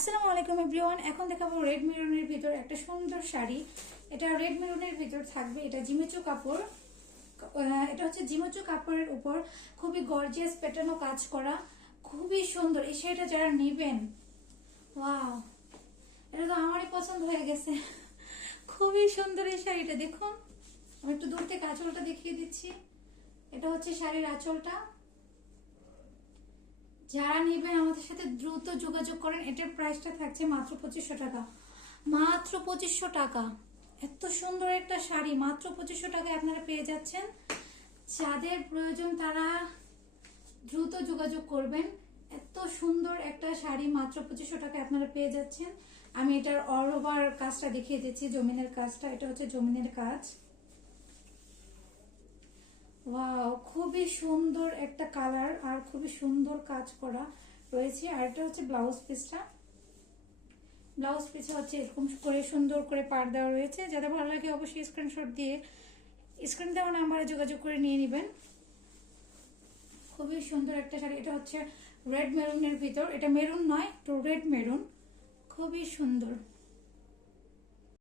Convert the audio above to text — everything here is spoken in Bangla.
আসসালামু আলাইকুম এভরিওয়ান। এখন দেখাবো রেড মেরুনের ভিতর একটা সুন্দর শাড়ি। এটা রেড মেরুনের ভিতর থাকবে। এটা জিমিচু কাপড়। এটা হচ্ছে জিমিচু কাপড়ের উপর খুবই গর্জিয়াস প্যাটার্নও কাজ করা, খুবই সুন্দর। এই শাড়িটা যারা নেবেন, ওয়াও, এটা তো আমারই পছন্দ হয়ে গেছে। খুবই সুন্দর এই শাড়িটা, দেখুন। আমি একটু দূর থেকে আঁচলটা দেখিয়ে দিচ্ছি। এটা হচ্ছে শাড়ির আঁচলটা। যারা নেবেন আমাদের সাথে দ্রুত যোগাযোগ করেন। এটার প্রাইসটা থাকছে মাত্র 2500 টাকা। মাত্র 2500 টাকা। এত সুন্দর একটা শাড়ি মাত্র 2500 টাকায় আপনারা পেয়ে যাচ্ছেন। যাদের প্রয়োজন তারা দ্রুত যোগাযোগ করবেন। এত সুন্দর একটা শাড়ি মাত্র 2500 টাকায় আপনারা পেয়ে যাচ্ছেন। আমি এটার অল ওভার কাজটা দেখিয়ে দিচ্ছি, জমিনের কাজটা। এটা হচ্ছে জমিনের কাজ। ওয়াও, খুবই সুন্দর একটা কালার আর খুবই সুন্দর কাজ করা রয়েছে। আর এটা হচ্ছে ব্লাউজ পিসটা। ব্লাউজ পিসে হচ্ছে এরকম করে সুন্দর করে পাড় দেওয়া রয়েছে। যাদের ভালো লাগে অবশ্যই স্ক্রিনশট দিয়ে স্ক্রিন দেওয়া নাম্বারে যোগাযোগ করে নিয়ে নেবেন। খুবই সুন্দর একটা শাড়ি। এটা হচ্ছে রেড মেরুনের ভিতর। এটা মেরুন নয়, একটু রেড মেরুন। খুবই সুন্দর।